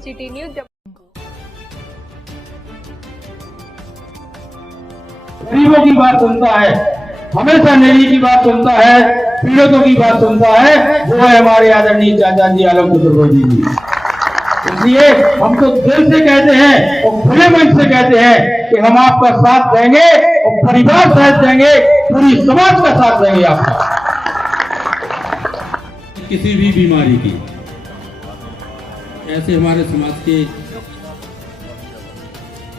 City news. गरीबों की बात सुनता है, हमेशा न्याय की बात सुनता है, पीड़ितों की बात सुनता है, वो है हमारे आदरणीय चाचा जी आलम चतुर्वेदी जी। इसलिए हम तो दिल से कहते हैं और खुले मन से कहते हैं कि हम आपका साथ देंगे और परिवार साथ देंगे, पूरी समाज का साथ देंगे आपका। किसी भी बीमारी की, ऐसे हमारे समाज के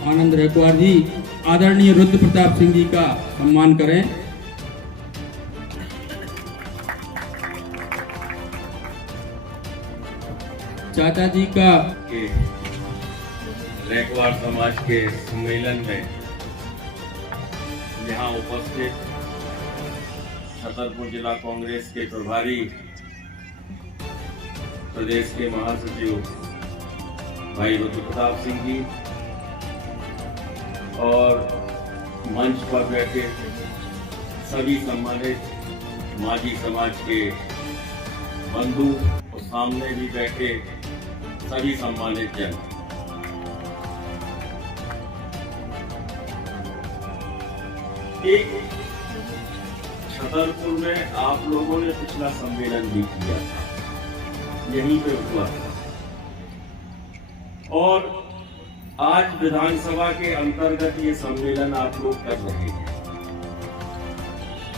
आनंद रैकवार जी आदरणीय रुद्र प्रताप सिंह जी का सम्मान करें। चाचा जी का रैकवार समाज के सम्मेलन में यहाँ उपस्थित छतरपुर जिला कांग्रेस के प्रभारी, प्रदेश के महासचिव भाई रुद्र प्रताप सिंह जी और मंच पर बैठे सभी सम्मानित माजी समाज के बंधु और सामने भी बैठे सभी सम्मानित जन, एक छतरपुर में आप लोगों ने पिछला सम्मेलन भी किया था, यहीं पे हुआ था, और आज विधानसभा के अंतर्गत ये सम्मेलन आप लोग कर रहे हैं।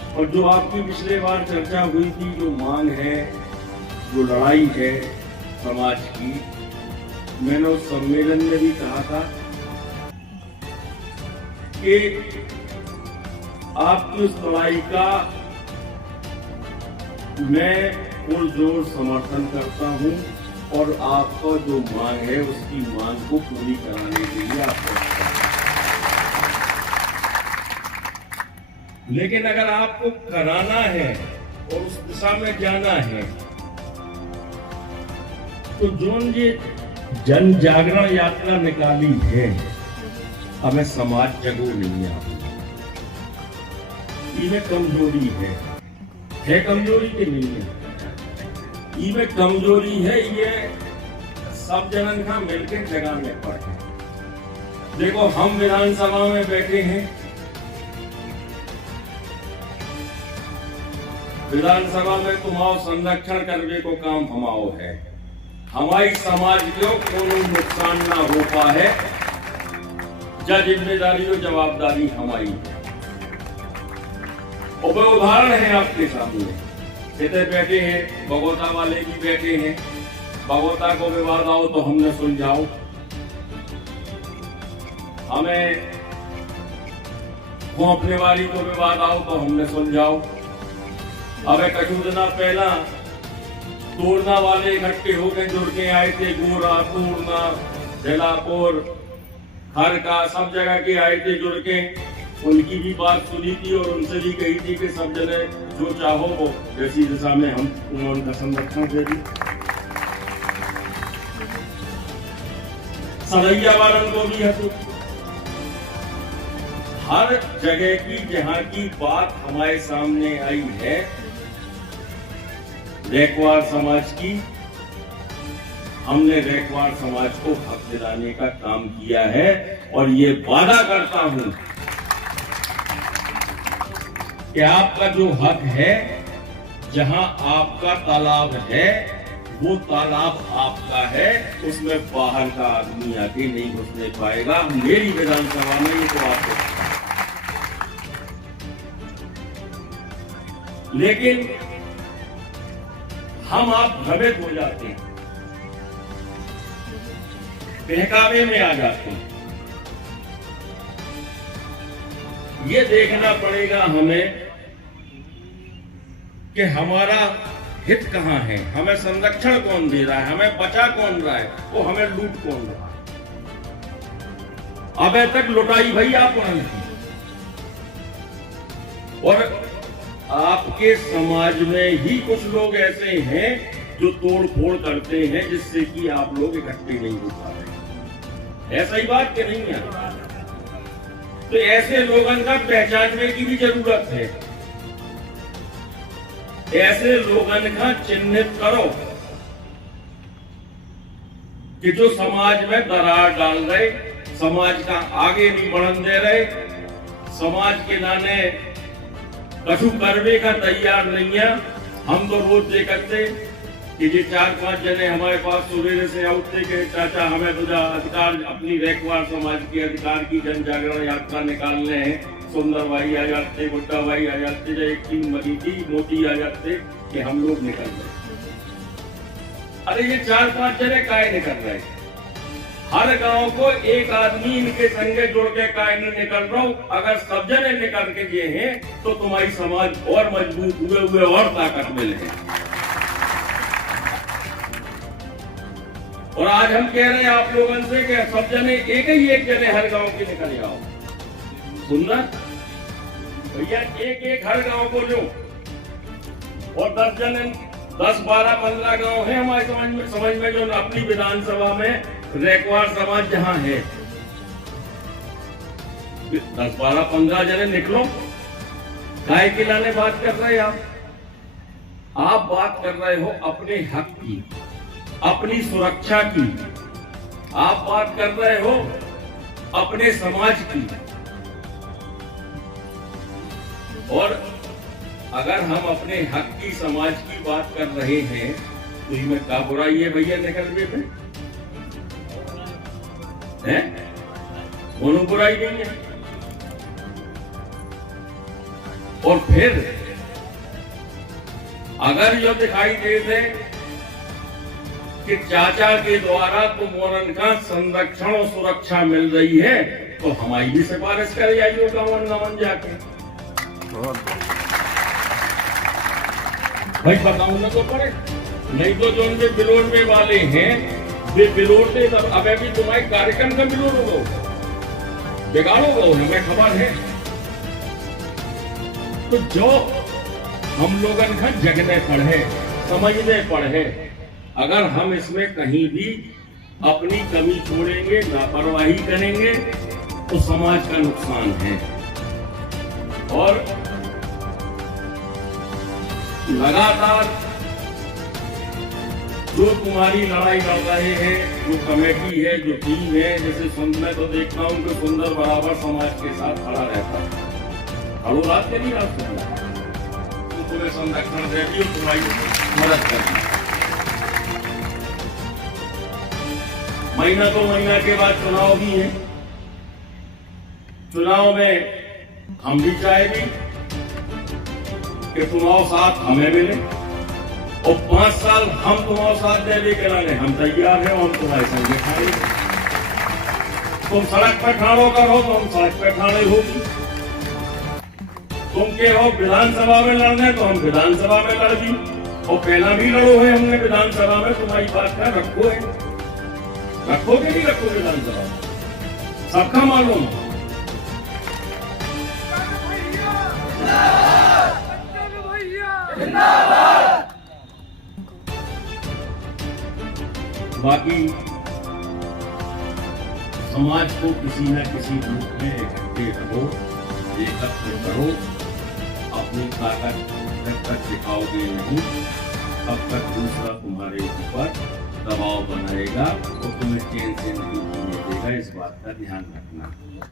और जो आपकी पिछले बार चर्चा हुई थी, जो मांग है, जो लड़ाई है समाज की, मैंने उस सम्मेलन में भी कहा था कि आपकी उस लड़ाई का मैं पुरजोर समर्थन करता हूं और आपका जो मांग है उसकी मांग को पूरी कराने के लिए आपको, लेकिन अगर आपको कराना है और उस दिशा में जाना है तो जो ये जन जागरण यात्रा निकाली है, हमें समाज जगो नहीं है, इनमें कमजोरी है कमजोरी की नहीं है, इनमें कमजोरी है, ये सब जनन का मिलकर जगह में पड़े। देखो हम विधानसभा में बैठे हैं, विधानसभा में तुम्हारा संरक्षण करने को काम हमाओ है, हमारी समाज को कोनो नुकसान ना हो पाए, जा जिम्मेदारी और जवाबदारी हमारी है। और वो उदाहरण है आपके सामने, इधर बैठे हैं बगोता वाले भी बैठे हैं, बगोता को विवाद आओ तो हमने सुलझाओ, हमें खोपने वाली को विवाद आओ तो हमने सुलझाओ। अब कछु दिना पहला तोड़ना वाले इकट्ठे होकर जुड़ के आए थे, गोरा तोड़ना जलापुर हर का सब जगह के आए थे जुड़ के, उनकी भी बात सुनी थी और उनसे भी कही थी कि सब जने जो चाहो वो जैसी दिशा में हम उनका संरक्षण करें। सरैया वालन को भी है, हर जगह की जहां की बात हमारे सामने आई है रैकवार समाज की, हमने रैकवार समाज को हक दिलाने का काम किया है। और ये वादा करता हूं कि आपका जो हक है, जहां आपका तालाब है वो तालाब आपका है, उसमें बाहर का आदमी आके नहीं घुसने पाएगा। मेरी विधानसभा में ये तो आपको, लेकिन हम आप भ्रमित हो जाते हैं, बहकावे में आ जाते हैं। ये देखना पड़ेगा हमें कि हमारा हित कहां है, हमें संरक्षण कौन दे रहा है, हमें बचा कौन रहा है, वो हमें लूट कौन रहा है। अबे तक लुटाई भई आपने की, और आपके समाज में ही कुछ लोग ऐसे हैं जो तोड़ फोड़ करते हैं जिससे कि आप लोग इकट्ठे नहीं हो पा रहे। ऐसा ही बात कि नहीं है, तो ऐसे लोगों का पहचानने की भी जरूरत है, ऐसे लोगों का चिन्हित करो कि जो समाज में दरार डाल रहे, समाज का आगे नहीं बढ़न दे रहे, समाज के नाने कछु करने का तैयार नहीं है। हम तो रोज देखते कि ये 4-5 जने हमारे पास सुबह से उठते के चाचा हमें तो अधिकार अपनी रैकवार समाज की अधिकार की जन जागरण यात्रा निकालने हैं। सुंदर भाई आ जाते, गुड्डा भाई आ जाते, जो एक टीम बनी थी मोती आ जाते कि हम लोग निकल रहे। अरे ये 4-5 जने काहे निकल रहे? हर गांव को एक आदमी इनके संगे जोड़ के काहे नहीं निकल रहा हूं? अगर सब जने निकल के ये हैं तो तुम्हारी समाज और मजबूत हुए और ताकत मिले। और आज हम कह रहे हैं आप लोगों से कि सब जने एक जने हर गांव के निकल जाओ। सुनना भैया, एक हर गांव को लो और 10 जने 10, 12, 15 गांव है हमारे समझ में जो अपनी विधानसभा में रैकवार समाज जहां है, 10, 12, 15 जने निकलो। काय के लाने बात कर रहे हैं आप बात कर रहे हो अपने हक की, अपनी सुरक्षा की, आप बात कर रहे हो अपने समाज की। और अगर हम अपने हक की समाज की बात कर रहे हैं तो इसमें क्या बुराई है भैया निकलने में? है कोनो बुराई नहीं है। और फिर अगर जो दिखाई दे दे कि चाचा के द्वारा तुम का संरक्षण और सुरक्षा मिल रही है तो हमारी भी सिफारिश कर जाइए गाँव जाके। भाई बताऊं ना तो पड़े, नहीं तो जो उनके बिलोड़ने वाले हैं वे बिलोड़ते तब अब भी तुम्हारे कार्यक्रम का बिलोड़ोगे, बिगाड़ोगे, हमें खबर है। तो जो हम लोगन का जगने पढ़े, समझने पढ़े, अगर हम इसमें कहीं भी अपनी कमी छोड़ेंगे, लापरवाही करेंगे तो समाज का नुकसान है। और लगातार जो तुम्हारी लड़ाई लड़ रहे हैं, जो कमेटी है, जो टीम है, जैसे मैं तो देखता हूं कि सुंदर बराबर समाज के साथ खड़ा रहता है। हड़ो रात के नहीं रात तुम पूरे संरक्षण देती हो, तुम्हारी मदद करती। महीना 2 महीना के बाद चुनाव भी है। चुनाव में हम भी चाहेंगे कि तुम्हारा साथ हमें मिले और 5 साल हम तुम्हारा साथ देने के लिए हम तैयार हैं और तुम्हारे संगे खड़े। तुम सड़क पर खड़ो करो तो हम सड़क पर खड़े होगी। तुम के हो विधानसभा में लड़ने तो हम विधानसभा में लड़ दी, और पहला भी लड़ो है हमने विधानसभा में। तुम्हारी बात का रखो है, रखो कि नहीं रखो विधानसभा में, सबका मालूम। बाकी समाज को किसी न किसी रूप में इकट्ठे रहो, एकत्र करो। अपनी ताकत जब तक दिखाओगे नहीं तब तक दूसरा तुम्हारे ऊपर दबाव बनाएगा तो तुम्हें चैन से नहीं जीने देगा। इस बात का ध्यान रखना।